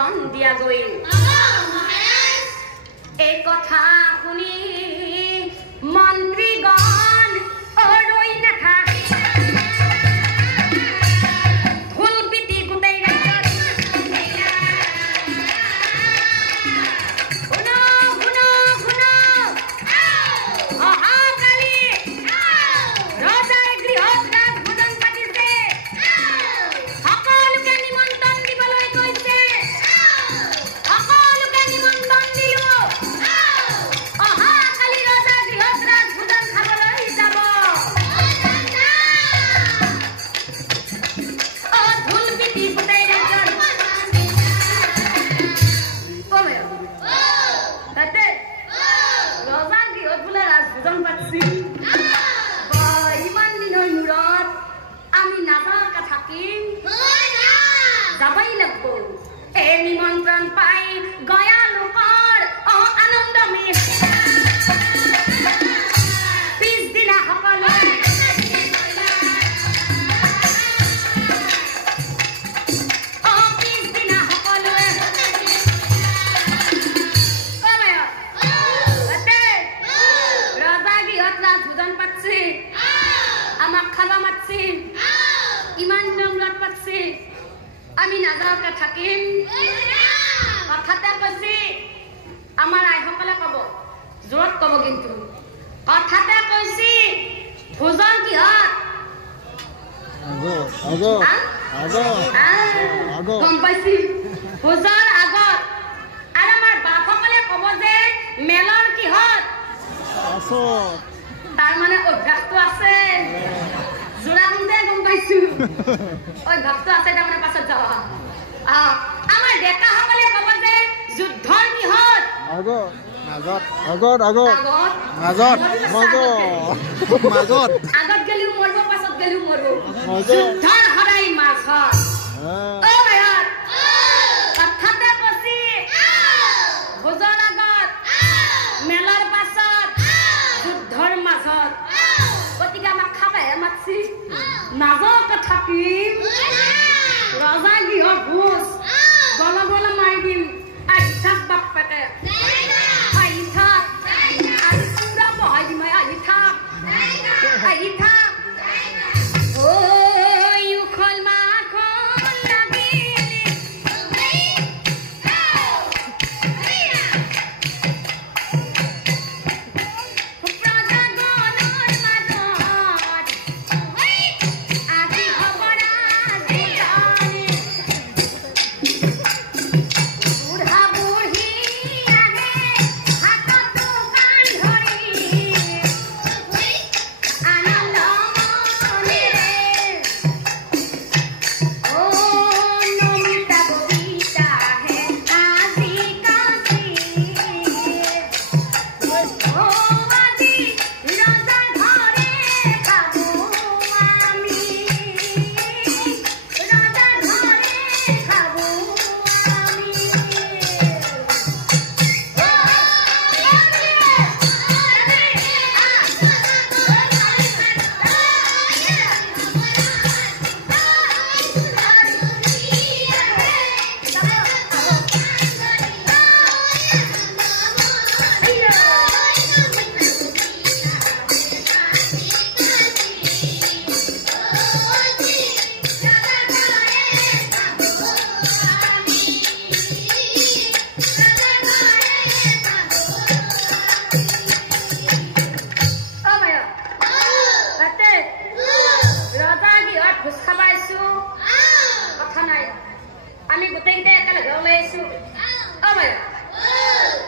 নিমন্ত্ৰণ দিয়া গৈল এই কথা শুনি মন্ত্ৰীগণ ৰৈ নাথাকে ঢোল পিটি গোটেই নিমন্ত্ৰণ পাই গয়া লোকৰ আনন্দ মেল পিছদিনা সকলোৱে ৰজা গৃহত ৰাজভোজন পাতছে আমাক খাবা মাতছে ইমান নম্ৰত পাতছে আমি নাযাওঁকে থাকিম কথাতে কৈছি আমাৰ আইসকলে ক'ব জোৰত ক'ব কিন্তু কথাতে কৈছি ভোজন কিহত গম পাইছি ভোজৰ আগত আৰু আমাৰ বাপসকলে ক'ব যে মেলৰ কিহত তাৰমানে অভ্যাসটো আছে জোৰা গুন্দে গম পাইছো অভ্যাসটো আছে তাৰমানে পাছত যাবা আমাৰ ডেকাসকলে ক'ব যে যুদ্ধৰ কিহত আগত গেলিও মৰব পাছত গেলিও মৰব যুদ্ধৰ সদায় মাজত কথাতে কৈছি ভোজৰ আগত মেলাৰ পাছত যুদ্ধৰ মাজত গতিকে আমাক খাবাহে মাতছি নাযাওঁকে থাকিম ৰজা গৃহ ভোজ গলা গলা মাৰি দিম আহি থাক বাপ পেটে আহি থাক আৰু পুৰা বহাই দিম আহি থাক উখল মাখল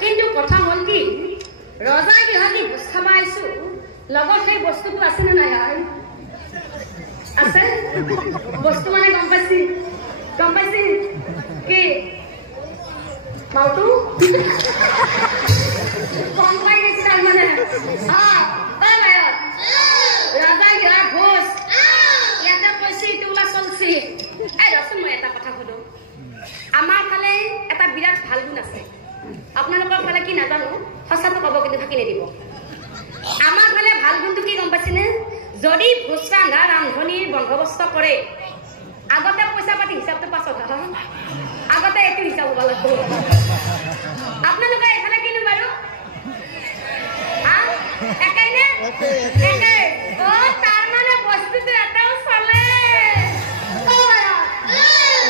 কিন্তু কথা হল কি ৰজা গৃহত ভোজ খাব আইছো লগত সেই বস্তুটো আছে নে নাই আছে বস্তু মানে গম পাইছি কি মাউটো কম পাই গেছি তাৰ মানে ৰজা গৃহত ভোজ ইয়াতে কৈছি তোলা চলছি ৰচোন মই এটা কথা সুধো আমাৰ ফালে এটা বিৰাট ভাল গুণ আছে আপোনালোকৰ ফালে কি নাজানো সঁচাটো ক'ব কিন্তু ফাঁকি নিদিব আমাৰ ফালে ভাল গুণটো কি গম পাইছেনে যদি ভোজ ৰান্ধা ৰান্ধনিৰ বন্দোবস্ত কৰে আগতে পইচা পাতি হিচাপটো পাছত আগতে এইটো হিচাপ হ'ব লাগিব আপোনালোকে এফালে কিনো বাৰু একেই নে একে তাৰ মানে বস্তুটো এটাও চলে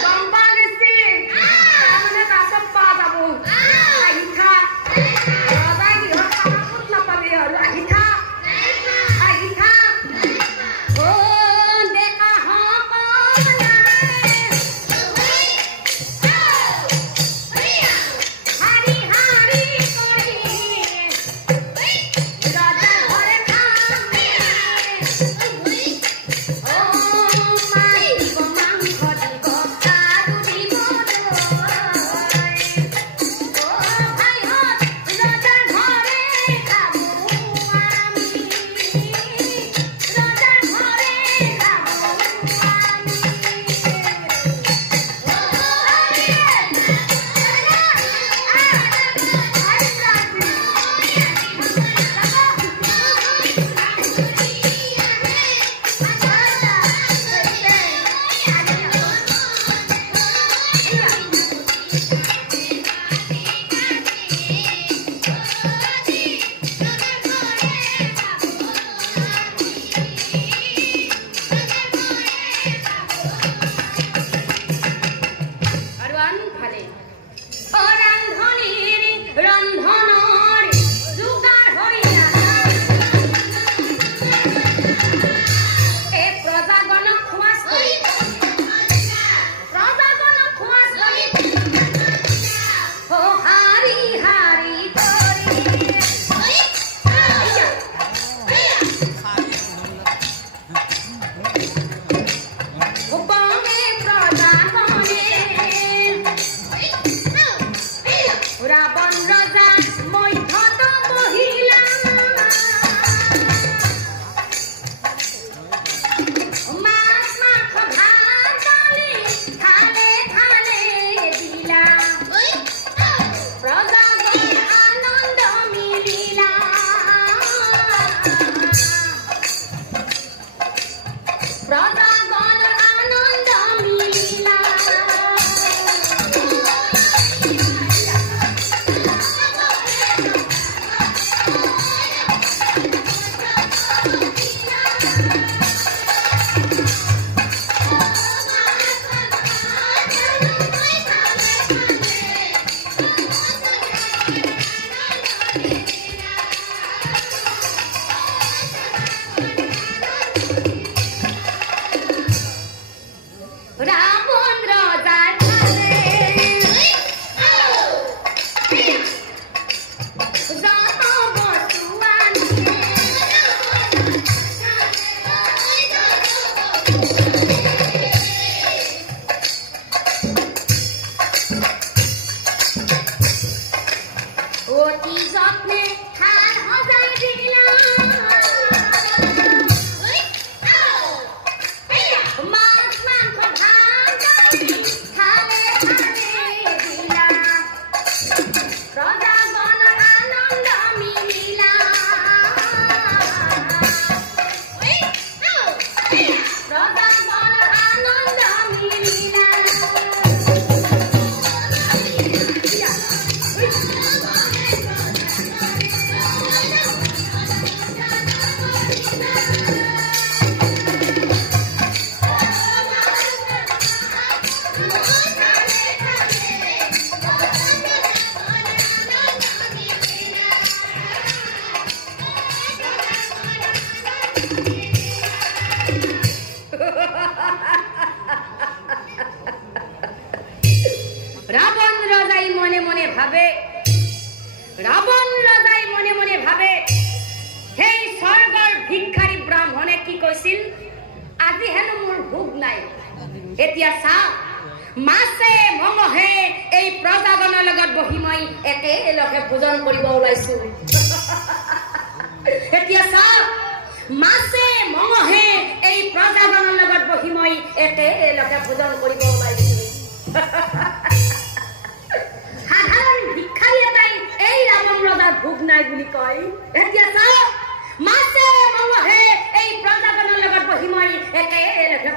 গম্পা দিছি তাৰমানে পাছত পা যাব আহি থাক ৰজা গৃহত কামত নাপাবি আৰু আহি থাক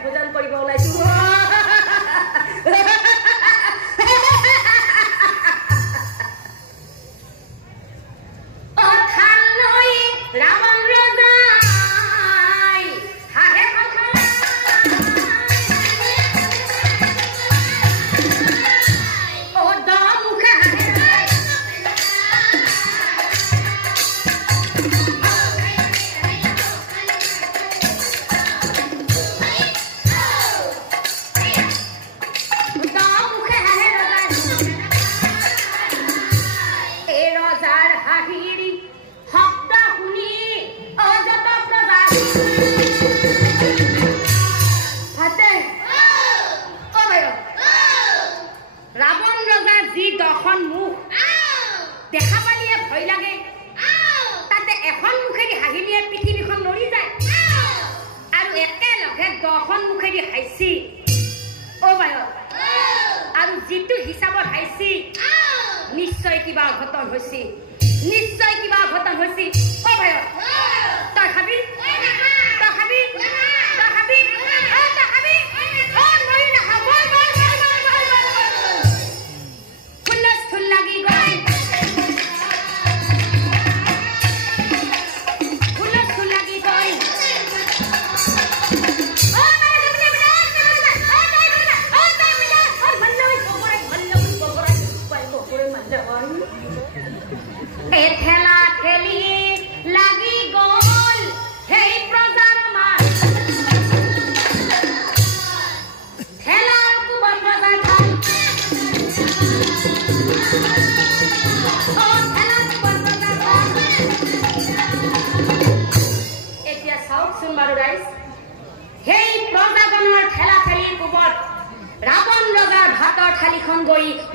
ভোজন কৰিব ওলাইছো বাঘে 10খন মুখেদি হাইছি ও বায় আৰু যেটো হিচাপত হাইছি নিশ্চয় কিবা ঘটন হৈছে ও বায় তই খাবি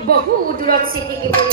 বহু দূৰত চিটিকি